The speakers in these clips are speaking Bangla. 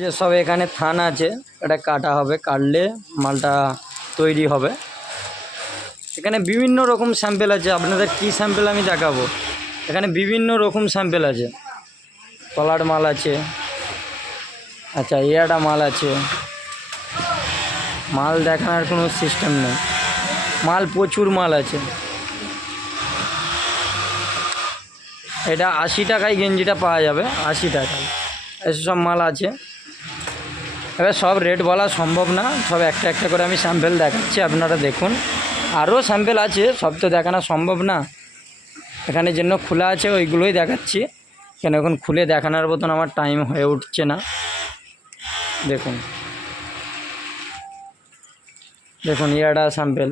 যে সব এখানে থান আছে, এটা কাটা হবে, কাটলে মালটা তৈরি হবে। এখানে বিভিন্ন রকম স্যাম্পেল আছে, আপনাদের কি স্যাম্পেল আমি দেখাবো। এখানে বিভিন্ন রকম স্যাম্পেল আছে, কলার মাল আছে, আচ্ছা ইয়াটা মাল আছে। মাল দেখানোর কোনো সিস্টেম নেই, মাল প্রচুর মাল আছে। এটা 80 টাকায় গেঞ্জিটা পাওয়া যাবে, 80 টাকায় এসব সব মাল আছে। এবার সব রেট বলা সম্ভব না, সব একটা একটা করে আমি স্যাম্পেল দেখাচ্ছি, আপনারা দেখুন। আরও স্যাম্পেল আছে, সব তো দেখানো সম্ভব না। এখানে জন্য খোলা আছে ওইগুলোই দেখাচ্ছি, কেন এখন খুলে দেখানোর মতন আমার টাইম হয়ে উঠছে না। দেখুন দেখুন এটা স্যাম্পেল,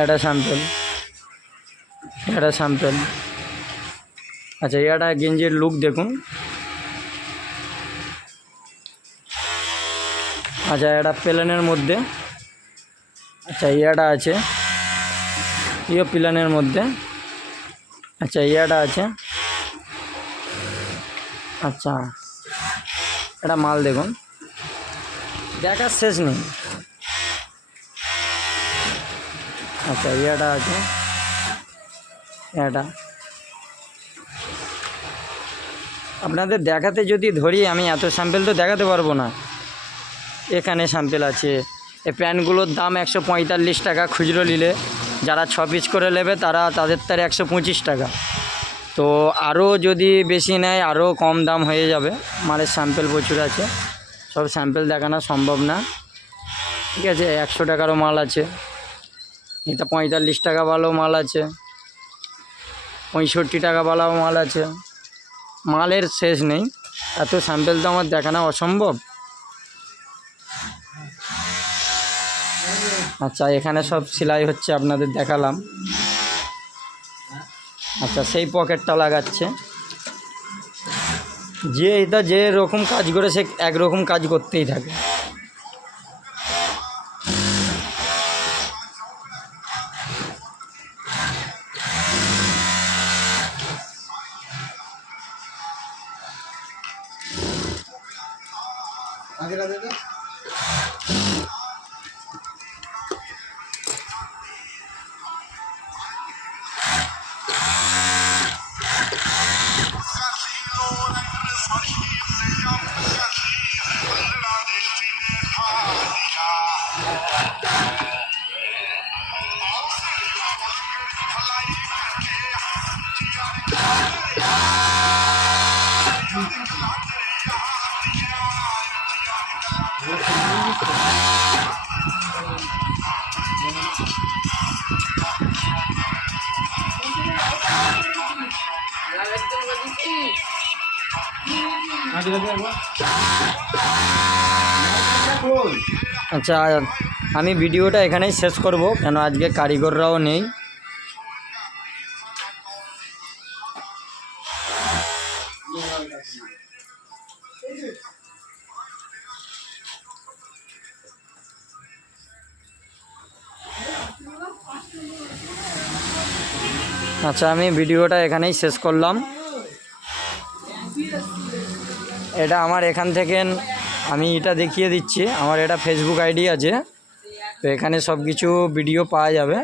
এটা স্যাম্পেল, এটা স্যাম্পেল। আচ্ছা এটা গেঞ্জির লুক দেখুন। আচ্ছা এটা প্লেনের মধ্যে, আচ্ছা ইয়াটা আছে, ইয়ে প্লেনের মধ্যে। আচ্ছা ইয়াটা আছে, আচ্ছা এটা মাল দেখুন, দেখার শেষ নেই। আচ্ছা ইয়াটা আছে, এটা আপনাদের দেখাতে যদি ধরি আমি এত স্যাম্পেল তো দেখাতে পারবো না। এখানে স্যাম্পেল আছে, এই প্যান্টগুলোর দাম 145 টাকা খুচরো নিলে, যারা 6 পিস করে নেবে তাদের 125 টাকা। তো আরও যদি বেশি নেয় আরও কম দাম হয়ে যাবে। মালের স্যাম্পেল প্রচুর আছে, সব স্যাম্পেল দেখানো সম্ভব না, ঠিক আছে। 100 টাকারও মাল আছে, এটা 45 টাকা ভালো মাল আছে, 65 টাকা ভালো মাল আছে। মালের শেষ নেই, এত স্যাম্পেল তো আমার দেখানো অসম্ভব। আচ্ছা এখানে সব সেলাই হচ্ছে, আপনাদের দেখালাম। আচ্ছা সেই পকেটটা লাগাচ্ছে, যে এটা যে রকম কাজ করে সে একরকম কাজ করতেই থাকে। আচ্ছা আমি ভিডিওটা এখানেই শেষ করব, কেন আজকে কারিগররাও নেই। আচ্ছা আমি ভিডিওটা এখানেই শেষ করলাম। এটা আমার এখান থেকে আমি এটা দেখিয়ে দিচ্ছি, আমার এটা ফেসবুক আইডি আছে, তো এখানে সব কিছু ভিডিও পাওয়া যাবে।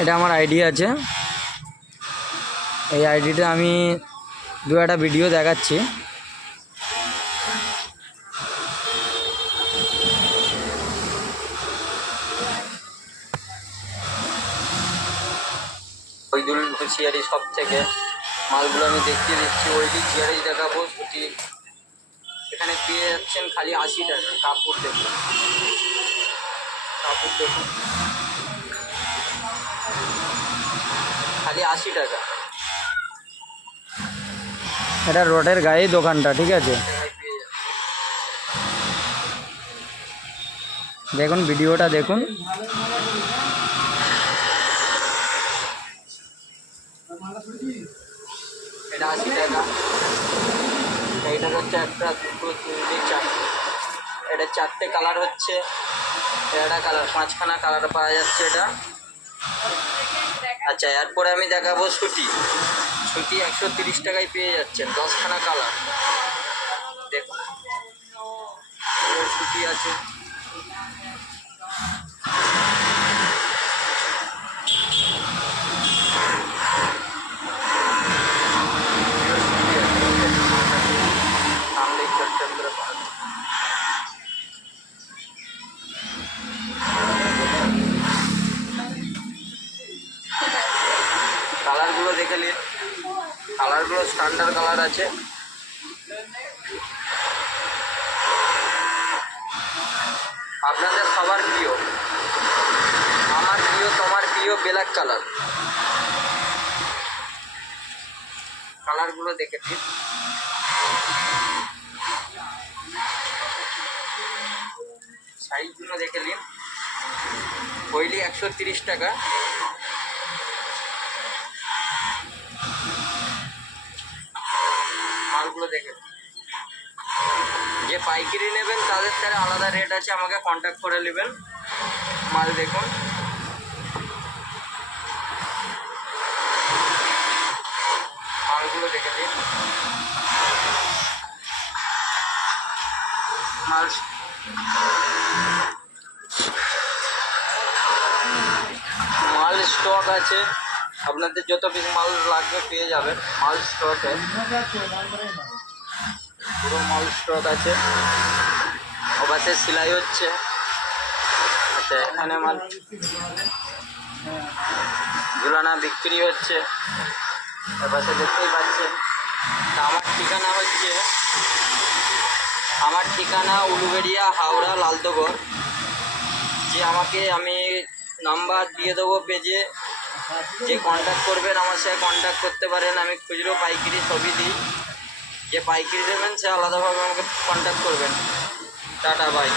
এটা আমার আইডি আছে, এই আইডিটা আমি দু একটা ভিডিও দেখাচ্ছি। ওইদুল হুঁশিয়ারি সব থেকে মালগুলো আমি দেখিয়ে দিচ্ছি, ওইটি জিয়ারেই দেখাবো সঠিক। এখানে পেয়ে যাচ্ছেন খালি 80 টাকা। কাপড় দেখুন, কাপড় দেখুন, 80 টাকা। এটা রোডের গায়ে দোকানটা, ঠিক আছে? দেখুন ভিডিওটা দেখুন। এটা 80 টাকা। এইটার হচ্ছে একটা, দুটো, তিনটে, চারটে। এটা 4টে কালার হচ্ছে, এটা কালার 5খানা কালার পাওয়া যাচ্ছে এটা। আচ্ছা, এরপরে আমি দেখাবো ছুটি। ছুটি 130 টাকায় পেয়ে যাচ্ছেন, 10খানা কালার। দেখুন ছুটি আছে। সামনে চন্দ্র কালারগুলো দেখে নিন। কালারগুলো স্ট্যান্ডার্ড কালার আছে। আপনাদের সবার প্রিয়, আমার প্রিয়, তোমার প্রিয় ব্ল্যাক কালার। কালারগুলো দেখে নিন। সাইজগুলো দেখে নিন। পইলি 130 টাকা। মালগুলো দেখে নিন। যে পাইকারি নেবেন তাদের সাথে আলাদা রেট আছে, আমাকে কন্ট্যাক্ট করে নেবেন। মাল দেখুন। মালগুলো দেখে নিন। মাল মাল স্টক আছে, আপনাদের যত পিস মাল লাগবে পেয়ে যাবেন। মাল স্টক পুরো মাল স্টক আছে। ওপাশে সেলাই হচ্ছে। আচ্ছা, এখানে মাল ঝুলানা বিক্রি হচ্ছে। এপাশে দেখতেই পাচ্ছেন। তা আমার ঠিকানা উলুবেড়িয়া, হাওড়া, লালদগড়। যে আমি নাম্বার দিয়ে দেবো পেজে, যে কন্ট্যাক্ট করবেন আমার সাথে কন্ট্যাক্ট করতে পারেন। আমি খুচরো পাইকারি সবই দিই। যে পাইকারি দেবেন সে আলাদাভাবে আমাকে কন্ট্যাক্ট করবেন। Tata, by.